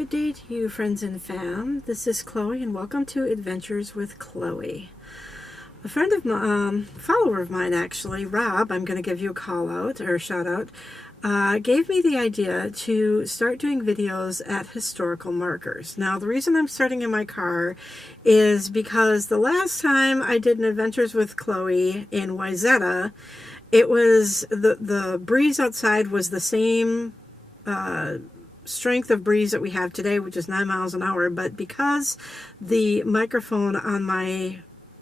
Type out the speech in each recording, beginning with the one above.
Good day to you, friends and fam. This is Chloe, and welcome to Adventures with Chloe. A friend of mine, follower of mine actually, Rob, I'm going to give you a call out or a shout out, gave me the idea to start doing videos at historical markers. Now, the reason I'm starting in my car is because the last time I did an Adventures with Chloe in Wayzata, it was the breeze outside was the same strength of breeze that we have today, which is 9 miles an hour, but because the microphone on my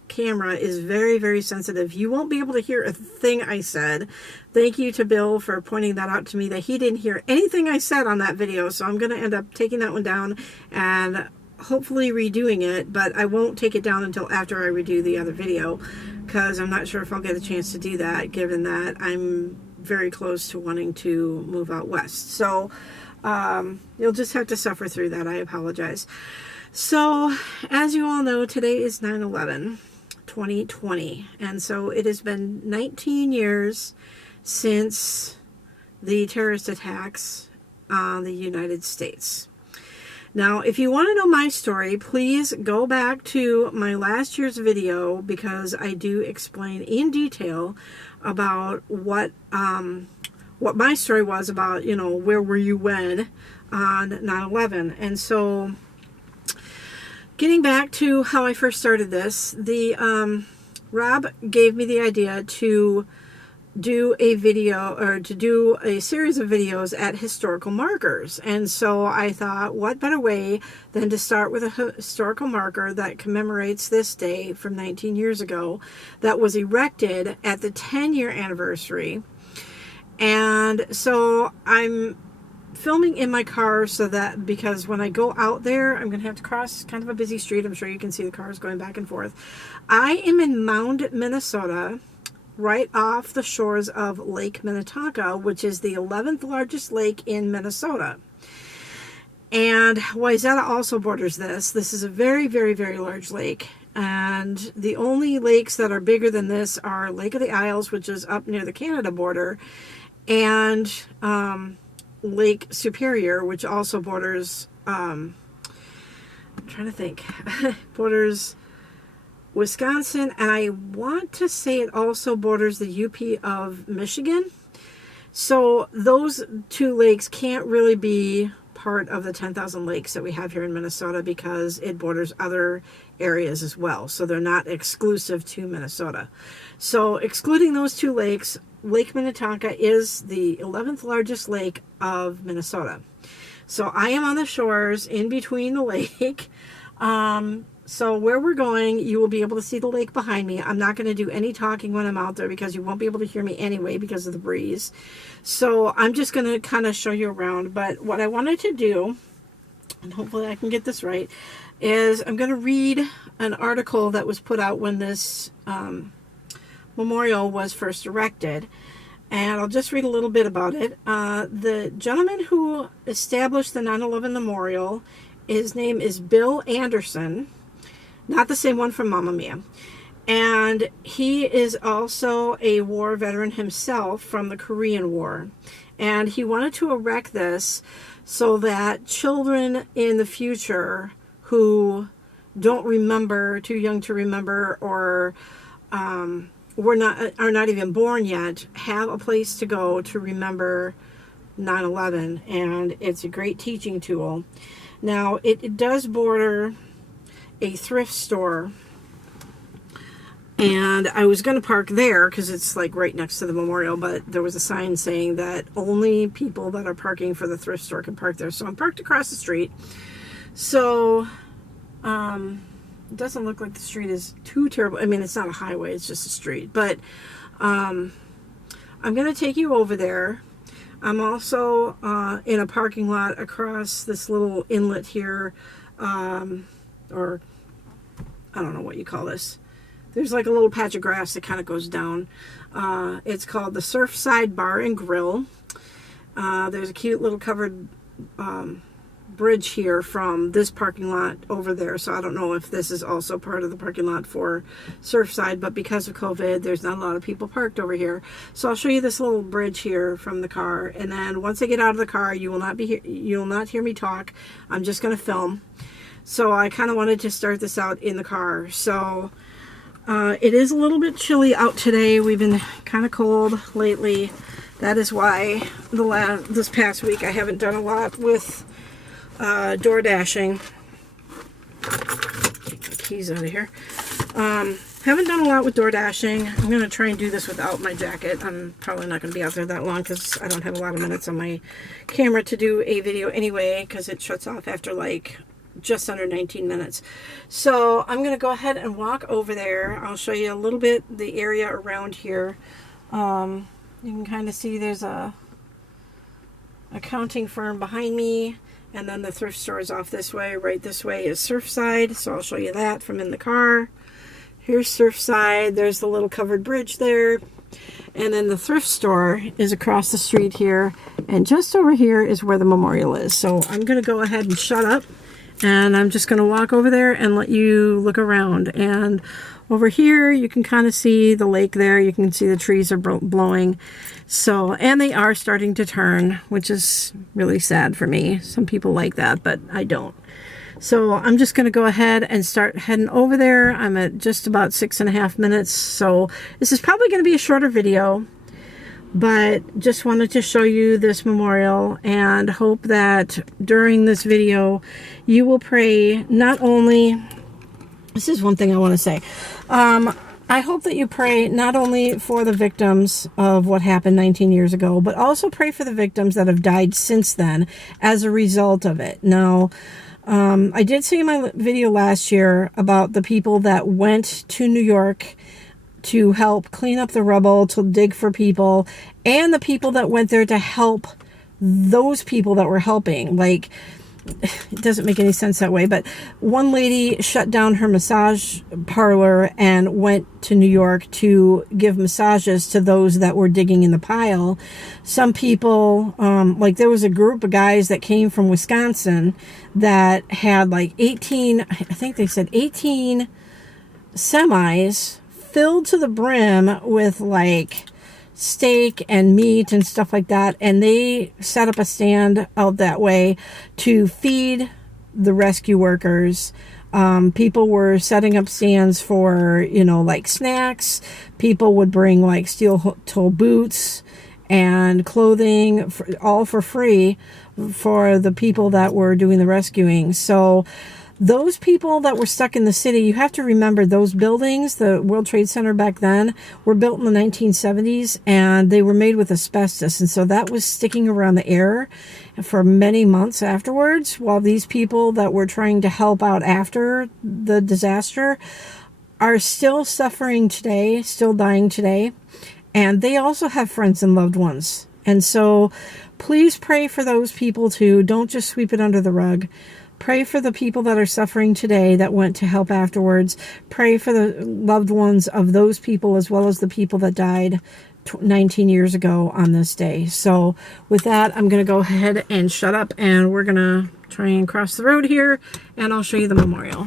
camera is very, very sensitive, you won't be able to hear a thing I said. Thank you to Bill for pointing that out to me, that he didn't hear anything I said on that video, so I'm going to end up taking that one down and hopefully redoing it, but I won't take it down until after I redo the other video, because I'm not sure if I'll get a chance to do that, given that I'm very close to wanting to move out west. So you'll just have to suffer through that. I apologize. So, as you all know, today is 9/11, 2020, and so it has been 19 years since the terrorist attacks on the United States. Now, if you want to know my story, please go back to my last year's video, because I do explain in detail about what my story was about, you know, where were you when on 9/11. And so, getting back to how I first started this, Rob gave me the idea to do a video, or to do a series of videos at historical markers. And so I thought, what better way than to start with a historical marker that commemorates this day from 19 years ago that was erected at the 10-year anniversary. And so I'm filming in my car, so that, because when I go out there, I'm going to have to cross kind of a busy street. I'm sure you can see the cars going back and forth. I am in Mound, Minnesota, right off the shores of Lake Minnetonka, which is the 11th largest lake in Minnesota. And Wayzata also borders this. This is a very, very, very large lake. And the only lakes that are bigger than this are Lake of the Isles, which is up near the Canada border, and Lake Superior, which also borders, I'm trying to think, borders Wisconsin, and I want to say it also borders the UP of Michigan. So those two lakes can't really be part of the 10,000 lakes that we have here in Minnesota, because it borders other areas as well. So they're not exclusive to Minnesota. So excluding those two lakes, Lake Minnetonka is the 11th largest lake of Minnesota. So I am on the shores in between the lake. So where we're going, you will be able to see the lake behind me. I'm not going to do any talking when I'm out there, because you won't be able to hear me anyway because of the breeze. So I'm just going to kind of show you around. But what I wanted to do, and hopefully I can get this right, is I'm going to read an article that was put out when this memorial was first erected. And I'll just read a little bit about it. The gentleman who established the 9/11 memorial, his name is Bill Anderson. Not the same one from Mamma Mia. And he is also a war veteran himself from the Korean War. And he wanted to erect this so that children in the future who don't remember, too young to remember, or are not even born yet, have a place to go to remember 9/11. And it's a great teaching tool. Now, it does border a thrift store, and I was going to park there because it's like right next to the memorial, but there was a sign saying that only people that are parking for the thrift store can park there. So I'm parked across the street. So it doesn't look like the street is too terrible. I mean, it's not a highway, it's just a street. But I'm going to take you over there. I'm also in a parking lot across this little inlet here, or I don't know what you call this. There's like a little patch of grass that kind of goes down. It's called the Surfside Bar and Grill. There's a cute little covered bridge here from this parking lot over there. So I don't know if this is also part of the parking lot for Surfside, but because of COVID, there's not a lot of people parked over here. So I'll show you this little bridge here from the car, and then once I get out of the car, you will not hear me talk. I'm just going to film. So I kind of wanted to start this out in the car. So it is a little bit chilly out today. We've been kind of cold lately. That is why this past week I haven't done a lot with door dashing. Take the keys out of here. Haven't done a lot with door dashing. I'm going to try and do this without my jacket. I'm probably not going to be out there that long because I don't have a lot of minutes on my camera to do a video anyway, because it shuts off after like just under 19 minutes. So I'm going to go ahead and walk over there. I'll show you a little bit the area around here. You can kind of see there's a accounting firm behind me, and then the thrift store is off this way. Right this way is Surfside, so I'll show you that from in the car. Here's Surfside. There's the little covered bridge there. And then the thrift store is across the street here, and just over here is where the memorial is. So I'm going to go ahead and shut up, and I'm just going to walk over there and let you look around. And over here, you can kind of see the lake there. You can see the trees are blowing. So, and they are starting to turn, which is really sad for me. Some people like that, but I don't. So I'm just going to go ahead and start heading over there. I'm at just about 6.5 minutes. So this is probably going to be a shorter video, but just wanted to show you this memorial and hope that during this video, you will pray not only... This is one thing I want to say. I hope that you pray not only for the victims of what happened 19 years ago, but also pray for the victims that have died since then as a result of it. Now, I did say in my video last year about the people that went to New York to help clean up the rubble, to dig for people, and the people that went there to help those people that were helping. Like, it doesn't make any sense that way, but one lady shut down her massage parlor and went to New York to give massages to those that were digging in the pile. Some people, like there was a group of guys that came from Wisconsin that had like 18, I think they said 18 semis filled to the brim with like steak and meat and stuff like that, and they set up a stand out that way to feed the rescue workers. People were setting up stands for, you know, like snacks. People would bring like steel-toe boots and clothing, all for free for the people that were doing the rescuing. So those people that were stuck in the city, you have to remember those buildings, the World Trade Center back then, were built in the 1970s, and they were made with asbestos. And so that was sticking around the air for many months afterwards, while these people that were trying to help out after the disaster are still suffering today, still dying today. And they also have friends and loved ones. And so please pray for those people too. Don't just sweep it under the rug. Pray for the people that are suffering today that went to help afterwards. Pray for the loved ones of those people as well as the people that died 19 years ago on this day. So with that, I'm going to go ahead and shut up, and we're going to try and cross the road here, and I'll show you the memorial.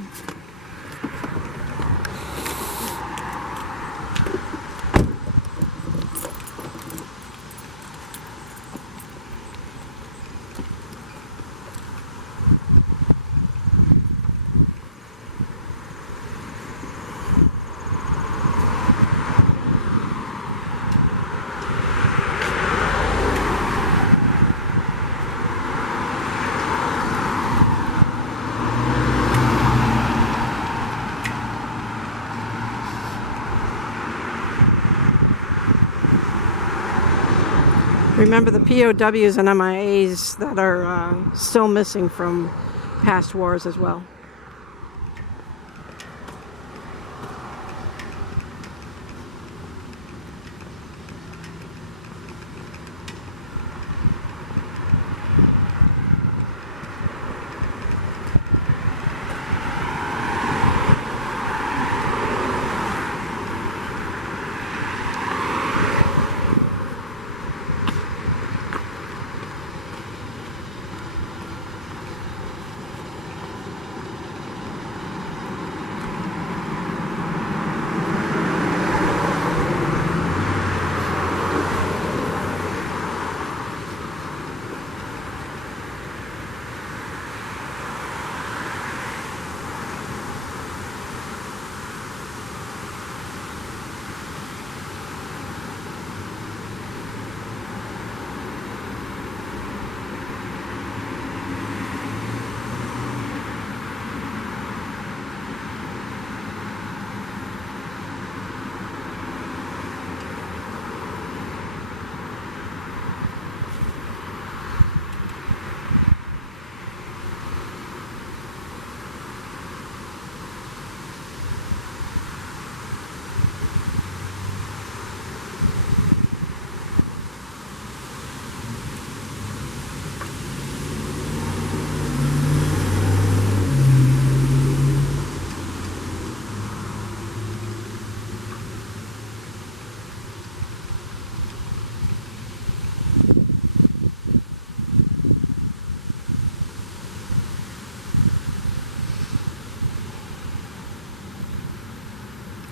Remember the POWs and MIAs that are still missing from past wars as well.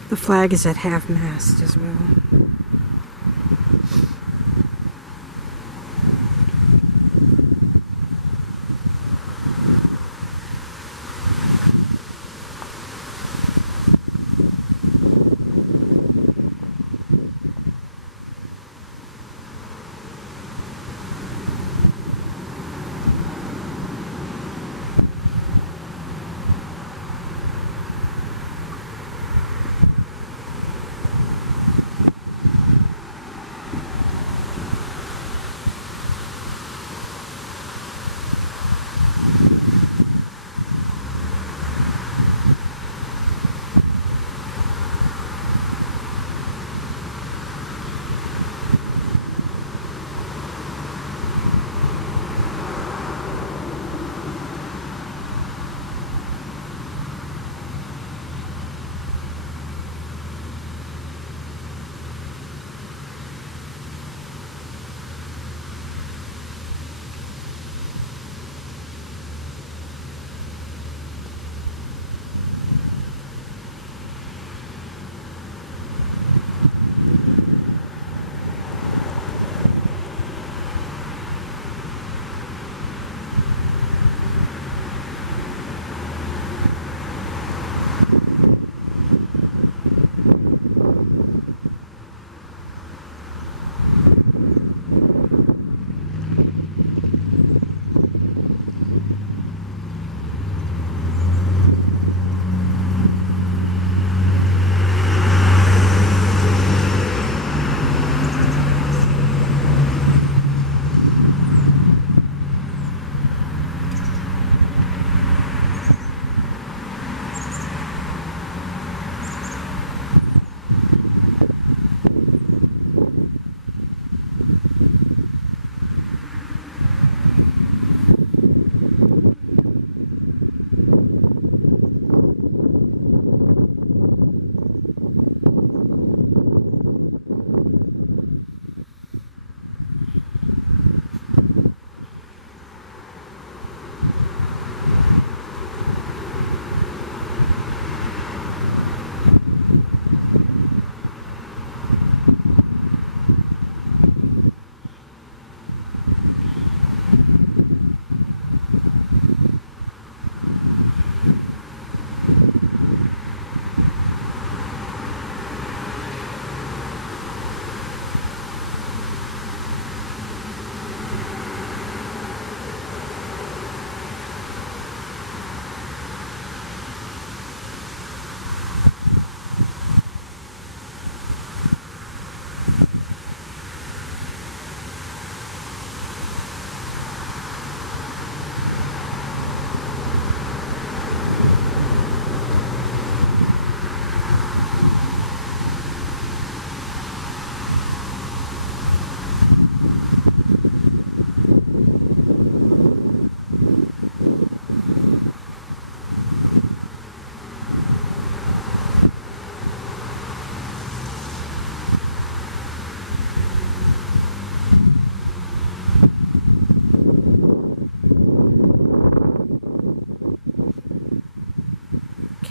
The flag is at half-mast as well.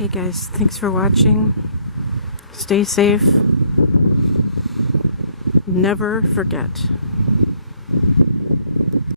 Okay guys, thanks for watching. Stay safe. Never forget.